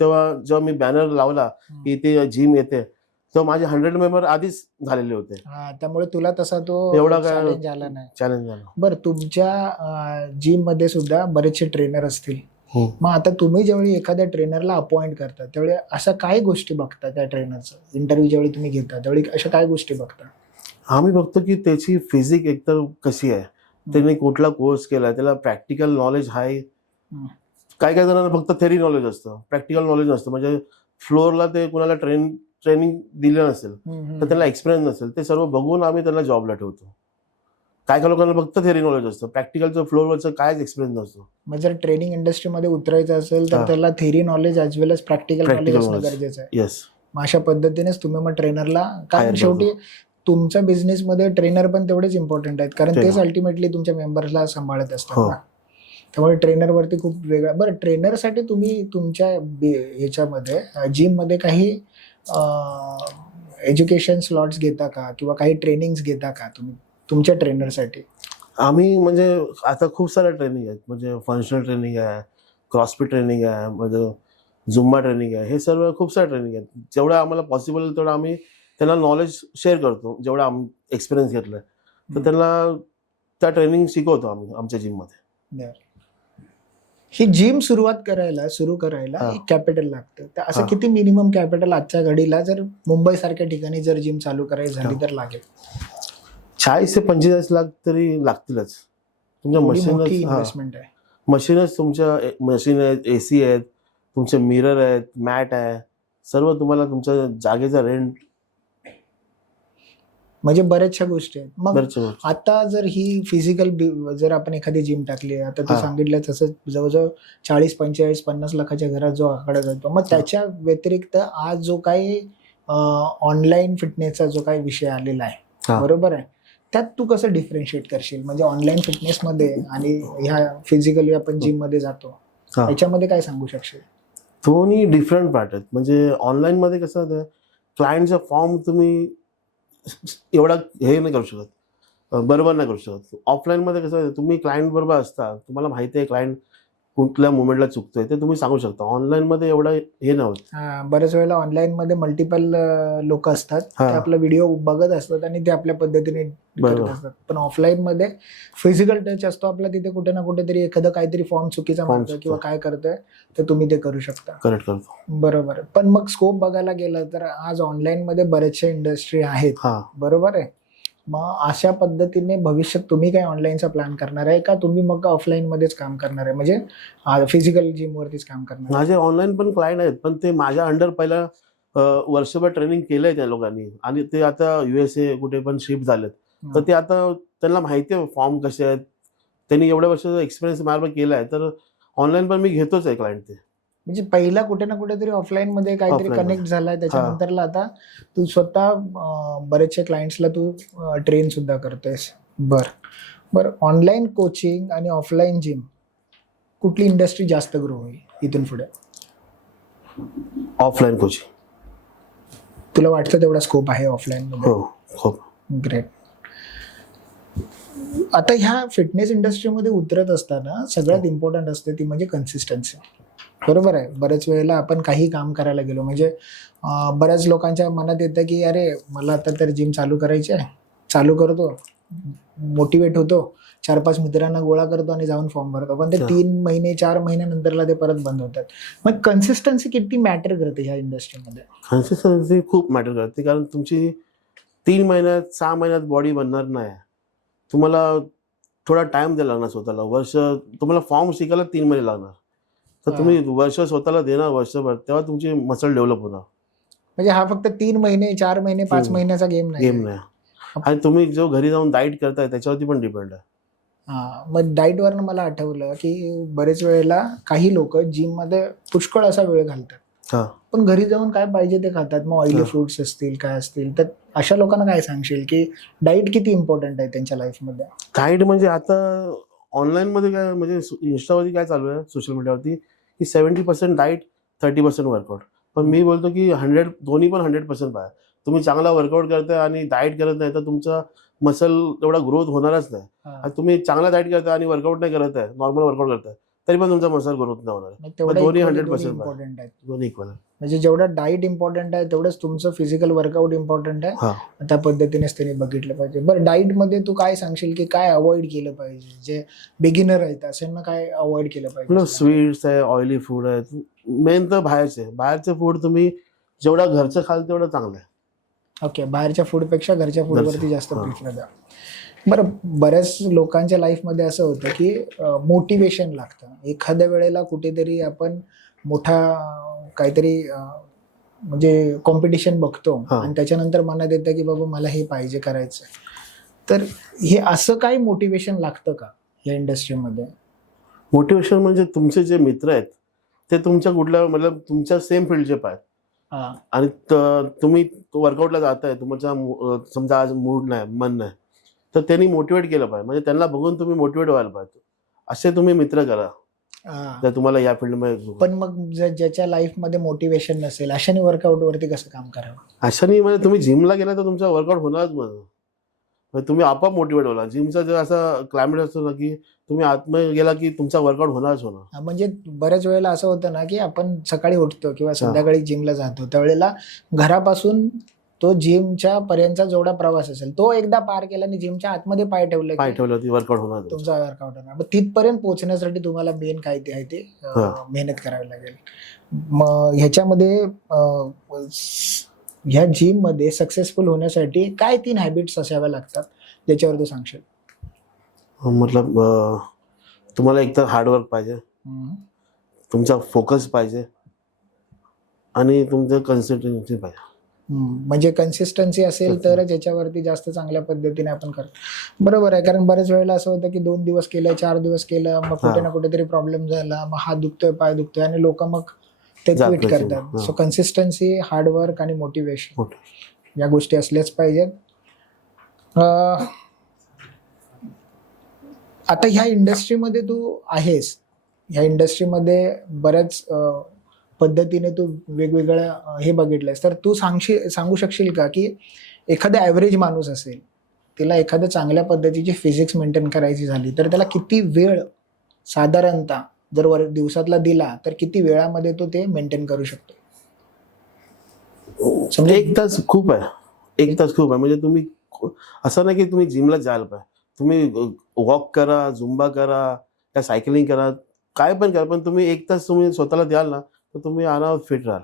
तेव्हा जेव्हा मी बॅनर लावला की इथे जिम येते तेव्हा माझे 100 मेंबर आधीच झालेले होते. हा, त्यामुळे तुला तसा तो एवढा काय चॅलेंज आला नाही. चॅलेंज झालं. बरं, तुमच्या जिम मध्ये सुद्धा बरेचसे ट्रेनर असतील. हो. मग आता तुम्ही ज्यावेळी एखाद्या ट्रेनरला अपॉइंट करता त्यावेळी अशा काय गोष्टी बघता, त्या ट्रेनरचं इंटरव्ह्यू ज्यावेळी तुम्ही घेता त्यावेळी अशा काय गोष्टी बघता? आम्ही बघतो की त्याची फिजिक एकतर कशी आहे, त्याने कुठला कोर्स केलाय, त्याला प्रॅक्टिकल नॉलेज आहे. काही काही जणांना फक्त थेरी नॉलेज असतं, प्रॅक्टिकल नॉलेज नसतं. म्हणजे फ्लोअरला ते कुणाला ट्रेनिंग दिलं नसेल तर त्याला एक्सपिरियन्स नसेल, ते सर्व बघून आम्ही त्याला जॉबला ठेवतो. काय काय लोकांना फक्त थेरी नॉलेज असतं, प्रॅक्टिकलचं फ्लोअरवरचं कायच एक्सपिरियन्स नसतो. मग जर ट्रेनिंग इंडस्ट्रीमध्ये उतरायचं असेल तर हा. त्याला थेरी नॉलेज ॲज वेल एज प्रॅक्टिकल नॉलेज Practical असणं knowledge. गरजेचं आहे. येस. मग अशा पद्धतीनेच तुम्ही मग ट्रेनरला, कारण Hire शेवटी तुमच्या बिझनेसमध्ये ट्रेनर पण तेवढेच इम्पॉर्टंट आहेत, कारण तेच Trainer. अल्टिमेटली तुमच्या मेंबर्सला सांभाळत असतात हो. ना. त्यामुळे ट्रेनरवरती खूप वेगळा. बरं, ट्रेनरसाठी तुम्ही तुमच्या ह्याच्यामध्ये जिममध्ये काही एज्युकेशन स्लॉट्स घेता का किंवा काही ट्रेनिंग्स घेता का तुम्ही तुमच्या ट्रेनरसाठी? आम्ही म्हणजे आता खूप साऱ्या ट्रेनिंग आहेत, म्हणजे फंक्शनल ट्रेनिंग आहे, क्रॉसफिट ट्रेनिंग आहे, म्हणजे झुंबा ट्रेनिंग आहे, हे सर्व खूप सारे ट्रेनिंग आहेत. जेवढं आम्हाला पॉसिबल होईल तेवढं आम्ही त्यांना नॉलेज शेअर करतो, जेवढं एक्सपिरियन्स घेतलाय तर त्यांना त्या ट्रेनिंग शिकवतो आम्ही आमच्या जिममध्ये. ही जिम सुरू करायला हा. एक कॅपिटल लागतं, तर असं हा. किती मिनिमम कॅपिटल आजच्या घडीला जर मुंबई सारख्या ठिकाणी जर जिम चालू करायची झाली हा. तर लागेल? 40 ते 45 लाख तरी लागतीलच. तुमच्या एवढी मोठी मशीनच इन्व्हेस्टमेंट आहे. मशीनच तुमच्या मशीन आहेत, AC आहेत, तुमचे मिरर आहेत, मॅट आहे, सर्व तुम्हाला तुमच्या जागेचा रेंट, म्हणजे बऱ्याचशा गोष्टी आहेत. मग बरेचसे. आता जर ही फिजिकल जर आपण एखादी जिम टाकली, आता तू हा. सांगितलं तसं जवळजवळ 40, 45, 50 लाखाच्या घरात जो आकडा जातो, मग त्याच्या व्यतिरिक्त आज जो काही ऑनलाईन फिटनेसचा जो काही विषय आलेला आहे, हा. बरोबर आहे, त्यात तू कसं डिफरन्शिएट करशील? म्हणजे ऑनलाईन फिटनेसमध्ये आणि ह्या फिजिकली आपण जिम मध्ये जातो हा. याच्यामध्ये काय सांगू शकशील? दोन्ही डिफरंट पार्ट आहेत. म्हणजे ऑनलाईन मध्ये कसं होतं, क्लायंटचा फॉर्म तुम्ही एवढा हे नाही करू शकत, बरोबर नाही करू शकत. ऑफलाईन मध्ये कसं आहे, तुम्ही क्लायंट बरोबर असता, तुम्हाला माहिती आहे क्लायंट कुठल्या मुवमेंटला चुकतोय ते तुम्ही सांगू शकता. ऑनलाईन मध्ये एवढं हे नव्हतं. बऱ्याच वेळेला ऑनलाईन मध्ये मल्टिपल लोक असतात, हा. ते आपला व्हिडिओ बघत असतात आणि ते आपल्या पद्धतीने करत बरोबर. असतात. पण ऑफलाईन मध्ये फिजिकल टच असतो आपला, तिथे कुठे ना कुठेतरी एखादं काहीतरी फॉर्म चुकीचा Form मारतोय किंवा चुकतो. काय करतोय तर तुम्ही ते करू शकता. करेक्ट करतो. बरोबर. पण मग स्कोप बघायला गेलं तर आज ऑनलाईन मध्ये बरेचशा इंडस्ट्री आहेत, हा. बरोबर आहे. मग अशा पद्धतीने भविष्यात तुम्ही काय ऑनलाईनचा प्लॅन करणार आहे का तुम्ही मग ऑफलाईन मध्येच काम करणार आहे, म्हणजे फिजिकल जिम वरतीच काम करणार आहे? माझे ऑनलाईन पण क्लायंट आहेत, पण ते माझ्या अंडर पहिला वर्षभर ट्रेनिंग केलंय त्या लोकांनी आणि ते आता USA कुठे पण शिफ्ट झालेत. तर ते आता त्यांना माहिती आहे फॉर्म कसे आहेत, त्यांनी एवढ्या वर्षाचा एक्सपिरियन्स माझ्यावर केलाय, तर ऑनलाईन पण मी घेतोच आहे क्लायंट. ते म्हणजे पहिला कुठे ना कुठेतरी ऑफलाईन मध्ये काहीतरी Offline कनेक्ट झालाय, त्याच्यानंतरला आता तू स्वतः बरेचशा क्लायंट्सला तू ट्रेन सुद्धा करतोयस. बरं, ऑनलाईन कोचिंग आणि ऑफलाईन जिम कुठली इंडस्ट्री जास्त ग्रो होईल इथून पुढे? Offline coaching. तुला वाटतं तेवढा स्कोप आहे ऑफलाईन मध्ये? हो, खूप. ग्रेट. आता ह्या फिटनेस इंडस्ट्रीमध्ये उतरत असताना सगळ्यात इम्पॉर्टंट असते ती म्हणजे कन्सिस्टन्सी, बरोबर आहे. बऱ्याच वेळेला आपण काही काम करायला गेलो म्हणजे बऱ्याच लोकांच्या मनात येतं की अरे मला आता तर जिम चालू करायची आहे, चालू करतो, मोटिवेट होतो, 4-5 मित्रांना गोळा करतो आणि जाऊन फॉर्म भरतो, पण ते हा. 3 महिने 4 महिन्यानंतरला ते परत बंद होतात. मग कन्सिस्टन्सी किती मॅटर करते ह्या इंडस्ट्रीमध्ये? कन्सिस्टन्सी खूप मॅटर करते, कारण तुमची 3 महिन्यात 6 महिन्यात बॉडी बनणार नाही. तुम्हाला थोडा टाइम द्यायला लागणार स्वतःला. वर्ष तुम्हाला फॉर्म शिकायला 3 महिने लागणार, तर हा. तुम्ही वर्ष स्वतःला देणार, वर्षभर, तेव्हा तुमची मसल डेव्हलप होणार. म्हणजे हा फक्त 3 महिने 4 महिने 5 हम्म. महिन्याचा गेम नाही. गेम नाही. आणि तुम्ही जो घरी जाऊन डाईट करताय त्याच्यावरती पण डिपेंड आहे. हा, मग डाईटवरनं मला आठवलं की बरेच वेळेला काही लोक जिममध्ये पुष्कळ असा वेळ घालतात, हा. पण घरी जाऊन काय पाहिजे ते खातात. मग ऑइली हा. फ्रुट्स असतील, काय असतील, तर अशा लोकांना काय सांगशील की डाईट किती इम्पॉर्टंट आहे त्यांच्या लाईफमध्ये? डाईट म्हणजे आता ऑनलाईन मध्ये काय, म्हणजे इंस्टावरती काय चालू आहे, सोशल मीडियावरती, की 70% डाईट, 30% वर्कआउट. पण मी बोलतो की दोन्ही पण 100% पाहिजे. तुम्ही चांगला वर्कआउट करताय आणि डाईट करत नाही, तर तुमचा मसल एवढा ग्रोथ होणारच नाही. आणि तुम्ही चांगला डाईट करताय आणि वर्कआउट नाही करत आहे, नॉर्मल वर्कआउट करताय, तरी पण तुमचा मसल ग्रोथ नाही होणार. तेवढं दोन्ही equally 100% इम्पॉर्टंट आहे. दोन्ही इक्वल आहे. म्हणजे जेवढं डाईट इम्पॉर्टंट आहे तेवढंच तुमचं फिजिकल वर्कआउट इम्पॉर्टंट आहे. हा. त्या पद्धतीनेच त्यांनी बघितलं पाहिजे. बरं, डाईटमध्ये तू काय सांगशील की काय अवॉइड केलं पाहिजे? जे बिगिनर आहेत अशांना काय अवॉइड केलं पाहिजे? स्वीट्स आहे, ऑइली फूड आहे, मेन तर बाहेरचे फूड तुम्ही जेवढा घरचं खाल तेवढं चांगलं आहे. ओके, बाहेरच्या फूडपेक्षा घरच्या फूडवरती जास्त हा. प्रिफर द्या. बरं, बऱ्याच लोकांच्या लाईफमध्ये असं होतं की मोटिवेशन लागतं. एखाद्या वेळेला कुठेतरी आपण मोठा काहीतरी म्हणजे कॉम्पिटिशन बघतो हा. आणि त्याच्यानंतर मनात येतं की बाबा मला हे पाहिजे, करायचं. तर हे असं काही मोटिवेशन लागतं का या इंडस्ट्रीमध्ये? मोटिवेशन म्हणजे तुमचे जे मित्र आहेत ते तुमच्या कुठल्या, मतलब तुमच्या सेम फील्डचे पाहिजे. हा. आणि तुम्ही वर्कआउटला जाताय, तुमचा समजा आज मूड नाही, मन नाही, तर त्यांनी मोटिवेट केलं पाहिजे. म्हणजे त्यांना बघून तुम्ही मोटिवेट व्हायला पाहिजे. असे तुम्ही मित्र करा हा. जर तुम्हाला या फील्डमध्ये. पण मग ज्याच्या लाईफमध्ये मोटिवेशन नसेल अशाने वर्कआउटवरती कसं काम करावं? अशाने म्हणजे तुम्ही जिमला गेला तर तुमचा वर्कआउट होणारच. म्हणजे तुम्ही आपोआप मोटिवेट होणार. जिमचा जर असा क्लायमेट असतो ना की तुम्ही आतमध्ये गेला की तुमचा वर्कआउट होणारच होणार. म्हणजे बऱ्याच वेळेला असं होतं ना की आपण सकाळी उठतो किंवा संध्याकाळी जिमला जातो, त्यावेळेला घरापासून तो जिमच्या पर्यंतचा जेवढा प्रवास असेल तो एकदा पार केला आणि जिमच्या आतमध्ये पाय ठेवलं पाय की ठेवलं की वर्कआउट होणार तुमचं. तुमचा वर्कआउट होणार. मग तिथपर्यंत पोहोचण्यासाठी तुम्हाला मेन काय ते आहे ते मेहनत करावी लागेल. मग ह्याच्यामध्ये ह्या जिम मध्ये सक्सेसफुल होण्यासाठी काय 3 हॅबिट्स असाव्या लागतात ज्याच्यावर तू सांगशील? मतलब तुम्हाला एकतर हार्डवर्क पाहिजे, तुमचा फोकस पाहिजे आणि तुमचं कन्सिस्टन्सी पाहिजे. म्हणजे कन्सिस्टन्सी असेल तरच याच्यावरती जास्त चांगल्या पद्धतीने आपण करतो. बरोबर आहे, कारण बऱ्याच वेळेला असं होतं की 2 दिवस केलं, 4 दिवस केलं, मग कुठे ना कुठेतरी प्रॉब्लेम झाला, मग हात दुखतोय, पाय दुखतोय आणि लोक मग ते क्विट करतात. सो कन्सिस्टन्सी, हार्डवर्क आणि मोटिवेशन या गोष्टी असल्याच पाहिजेत. आता ह्या इंडस्ट्रीमध्ये तू आहेस, ह्या इंडस्ट्रीमध्ये बऱ्याच पद्धतीने तू वेगवेगळ्या हे बघितलंयस, तर तू सांगू शकशील का की एखादा ॲव्हरेज माणूस असेल, तिला एखाद्या चांगल्या पद्धतीची फिजिक्स मेंटेन करायची झाली तर त्याला किती वेळ साधारणतः जर दिवसातला दिला तर किती वेळामध्ये तो ते मेंटेन करू शकतो? समजा 1 तास खूप आहे. 1 तास खूप आहे. म्हणजे तुम्ही असं नाही की तुम्ही जिमला जायला पाहिजे. तुम्ही वॉक करा, झुंबा करा, या सायकलिंग करा, काय पण करा, पण तुम्ही 1 तास तुम्ही स्वतःला द्याल ना तर तुम्ही आरामात फिट राहाल.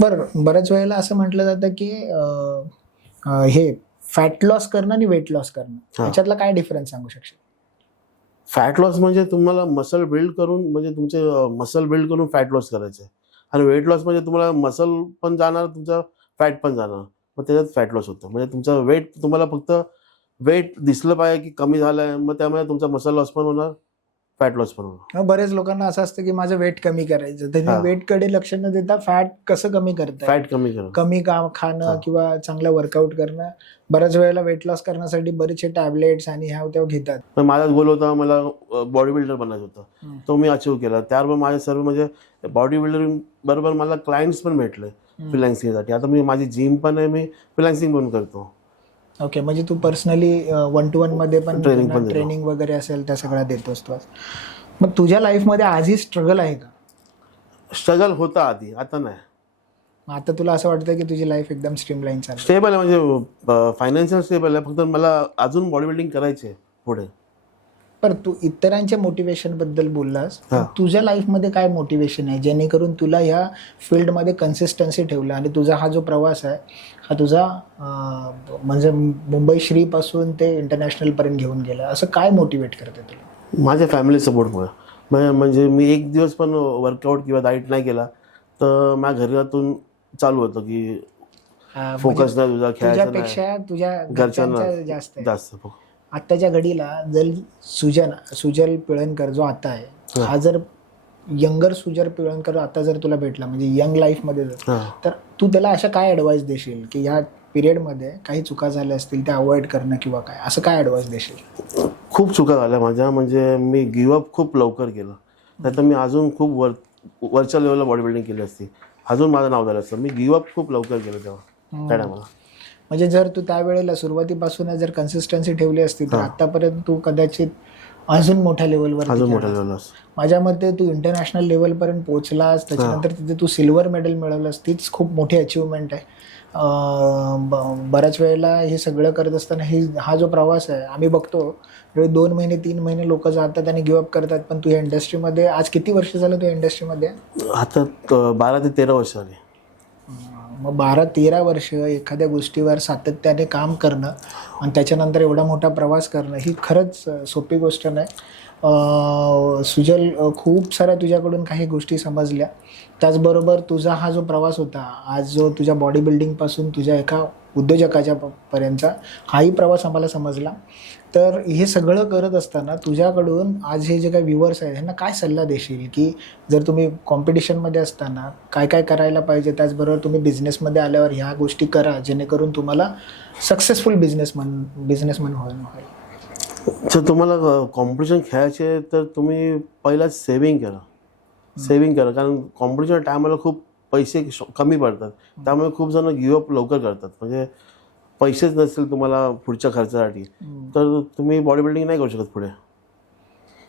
बरं, बऱ्याच वेळेला असं म्हटलं जातं की हे फॅट लॉस करणं आणि वेट लॉस करणं याच्यातला काय डिफरन्स सांगू शकशील? फॅट लॉस म्हणजे तुम्हाला मसल बिल्ड करून, म्हणजे तुमचे मसल बिल्ड करून फॅट लॉस करायचं आहे. आणि वेट लॉस म्हणजे तुम्हाला मसल पण जाणार, तुमचा फॅट पण जाणार, मग त्याच्यात फॅट लॉस होतं. म्हणजे तुमचं वेट, तुम्हाला फक्त वेट दिसलं पाहिजे की कमी झालंय, मग त्यामुळे तुमचा मसल लॉस पण होणार, फॅट लॉस पण होणार. बरेच लोकांना असं असतं की माझं वेट कमी करायचं, त्यांनी वेटकडे लक्ष न देता फॅट कसं कमी करतात, फॅट कमी करणं, कमी खाणं किंवा चांगलं वर्कआउट करणं. बऱ्याच वेळेला वेट लॉस करण्यासाठी बरेचसे टॅबलेट्स आणि ह्या त्या घेतात. पण माझाच गोल होता, मला बॉडी बिल्डर बनायचं होतं, तो मी अचीव्ह केला. त्यावर माझे सर्व म्हणजे बॉडी बिल्डर बरोबर मला क्लायंट्स पण भेटले फ्रीलान्सिंगसाठी. आता मी माझी जिम पण आहे, मी फ्रीलान्सिंग पण करतो. ओके, म्हणजे तू पर्सनली 1-to-1 मध्ये पण ट्रेनिंग वगैरे असेल त्या सगळ्या देतोस तू. मग तुझ्या लाईफमध्ये आजही स्ट्रगल आहे का? स्ट्रगल होता आधी, आता नाही. मग आता तुला असं वाटतं की तुझी लाईफ एकदम स्ट्रीमलाईन चालते? स्टेबल आहे, म्हणजे फायनान्शियल स्टेबल आहे. फक्त मला अजून बॉडी बिल्डिंग करायची आहे पुढे. पर तू इतरांच्या मोटिवेशन बद्दल बोललास, पण हा. तुझ्या लाईफमध्ये काय मोटिवेशन आहे जेणेकरून तुला ह्या फील्डमध्ये कन्सिस्टन्सी ठेवलं आणि तुझा हा जो प्रवास आहे हा तुझा म्हणजे मुंबई श्री पासून ते इंटरनॅशनल पर्यंत घेऊन गेला, असं काय मोटिवेट करते तुला? माझ्या फॅमिली सपोर्टमुळे. म्हणजे मी एक दिवस पण वर्कआउट किंवा डाईट नाही केला तर माझ्या घरातून चालू होतं की फोकस नाही तुझा, खेळायचा नाही, तुझ्यापेक्षा तुझ्या घरच्यांना घरच्यांचा जास्त आहे. जास्त. आत्ताच्या घडीला जर सुजल पिळणकर जो आता आहे हा जर यंगर सुजल पिळणकर आता जर तुला भेटला म्हणजे यंग लाईफमध्ये जर, हां. तर तू त्याला अशा काय ॲडवाईस देशील की ह्या पिरियडमध्ये काही चुका झाल्या असतील त्या अवॉइड करणं किंवा काय, असं काय ॲडवाईस देशील? खूप चुका झाल्या माझ्या. म्हणजे मी गिवअप खूप लवकर केलं, नाही तर मी अजून खूप वरच्या लेवलला बॉडी बिल्डिंग केली असती, अजून माझं नाव झालं असतं. मी गिवअप खूप लवकर केलं तेव्हा त्या टायमाला. म्हणजे जर तू त्यावेळेला सुरुवातीपासून जर कन्सिस्टन्सी ठेवली असती तर आतापर्यंत तू कदाचित अजून मोठ्या लेवलवर अजून मोठ्या लेवलला असतं. माझ्या मते तू इंटरनॅशनल लेवलपर्यंत पोहोचलास, त्याच्यानंतर तिथे तू सिल्वर मेडल मिळवलंस, तीच खूप मोठी अचिव्हमेंट आहे. बऱ्याच वेळेला हे सगळं करत असताना हा जो प्रवास आहे आम्ही बघतो 2 महिने 3 महिने लोक जातात आणि गिवअप करतात, पण तू या इंडस्ट्रीमध्ये आज किती वर्ष झालं तू या इंडस्ट्रीमध्ये? आता 12 ते 13 वर्ष झाली. मग 12-13 वर्ष एखाद्या गोष्टीवर सातत्याने काम करणं आणि त्याच्यानंतर एवढा मोठा प्रवास करणं ही खरंच सोपी गोष्ट नाही. सुजल, खूप साऱ्या तुझ्याकडून काही गोष्टी समजल्या. त्याचबरोबर तुझा हा जो प्रवास होता आज, जो तुझ्या बॉडी बिल्डिंगपासून तुझ्या एका उद्योजकाच्या पर्यंतचा हाही प्रवास आम्हाला समजला. तर हे सगळं करत असताना तुझ्याकडून आज हे जे काही व्ह्युअर्स आहेत ह्यांना काय सल्ला देशील की जर तुम्ही कॉम्पिटिशनमध्ये असताना काय काय करायला पाहिजे, त्याचबरोबर तुम्ही बिझनेसमध्ये आल्यावर ह्या गोष्टी करा जेणेकरून तुम्हाला सक्सेसफुल बिझनेसमन होईल? जर तुम्हाला कॉम्पिटिशन खेळायचे तर तुम्ही पहिला सेविंग करा. कारण कॉम्पिटिशन टायमाला खूप पैसे कमी पडतात, त्यामुळे खूप जण गिवअप लवकर करतात. म्हणजे पैसेच नसतील तुम्हाला पुढच्या खर्चासाठी तर तुम्ही बॉडी बिल्डिंग नाही करू शकत पुढे.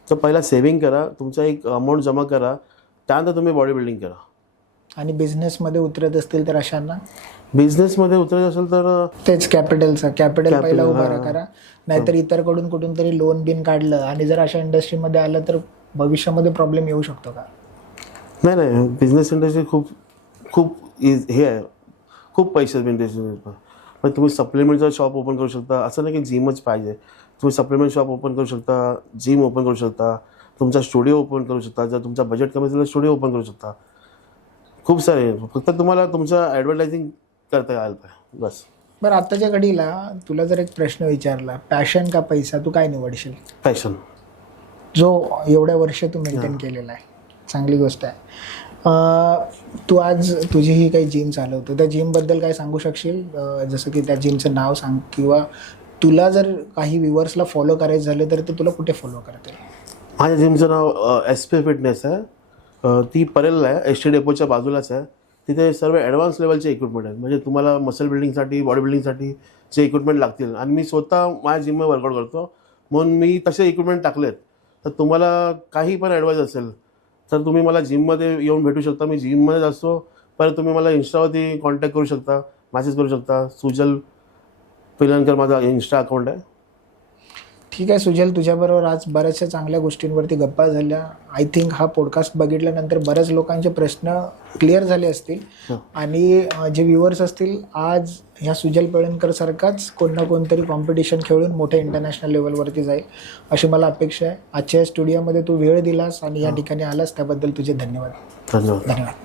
तर पहिला सेविंग करा, तुमचा एक अमाऊंट जमा करा, त्यानंतर तुम्ही बॉडी बिल्डिंग करा. आणि बिझनेसमध्ये उतरत असतील तर अशांना बिझनेसमध्ये उतरायचं असेल तर तेच कॅपिटल पहिला उभा करा, नाहीतर इतरकडून कुठून तरी लोन बिन काढलं आणि जर अशा इंडस्ट्रीमध्ये आलं तर भविष्यामध्ये प्रॉब्लेम येऊ शकतो का? नाही, बिझनेस इंडस्ट्री खूप हे आहे, खूप पैसे इंडस्ट्री. पण तुम्ही सप्लिमेंटचा शॉप ओपन करू शकता, असं नाही की जिमच पाहिजे. तुम्ही सप्लिमेंट शॉप ओपन करू शकता, जिम ओपन करू शकता, तुमचा स्टुडिओ ओपन करू शकता. जर तुमचा बजेट कमी असेल तर स्टुडिओ ओपन करू शकता. खूप सारे, फक्त तुम्हाला तुमचं ॲडव्हर्टायझिंग करता यायला पाहिजे बस. बरं, आत्ताच्या घडीला तुला जर एक प्रश्न विचारला, पॅशन का पैसा, तू काय निवडशील? पॅशन. जो एवढ्या वर्ष तू मेंटेन केलेला आहे, चांगली गोष्ट आहे. तू आज तुझी ही काही जिम चालवतो, त्या जिमबद्दल काय सांगू शकशील? जसं की त्या जिमचं नाव सांग, किंवा तुला जर काही व्ह्युअर्सला फॉलो करायचं झालं तर ते तुला कुठे फॉलो करतील? माझ्या जिमचं नाव SP फिटनेस आहे. ती परेलला आहे, ST डेपोच्या बाजूलाच आहे. तिथे सर्व ॲडव्हान्स लेवलचे इक्विपमेंट आहेत. म्हणजे तुम्हाला मसल बिल्डिंगसाठी, बॉडी बिल्डिंगसाठी जे इक्विपमेंट लागतील, आणि मी स्वतः माझ्या जिममध्ये वर्कआउट करतो म्हणून मी तसे इक्विपमेंट टाकलेत. तर तुम्हाला काही पण ॲडवाईस असेल तर तुम्ही मला जिममध्ये येऊन भेटू शकता. मी जिममध्येच असतो, परत तुम्ही मला इन्स्टावरती कॉन्टॅक्ट करू शकता, मॅसेज करू शकता. सुजल पिळणकर माझा इन्स्टा अकाउंट आहे. ठीक आहे सुजल, तुझ्याबरोबर आज बऱ्याचशा चांगल्या गोष्टींवरती गप्पा झाल्या. आय थिंक हा पॉडकास्ट बघितल्यानंतर बऱ्याच लोकांचे प्रश्न क्लिअर झाले असतील, आणि जे व्ह्युअर्स असतील आज ह्या सुजल पिळणकर सारखाच कोण ना कोणतरी कॉम्पिटिशन खेळून मोठ्या इंटरनॅशनल लेवलवरती जाईल अशी मला अपेक्षा आहे. आजच्या स्टुडिओमध्ये तू वेळ दिलास आणि या ठिकाणी आलास त्याबद्दल तुझे धन्यवाद. धन्यवाद.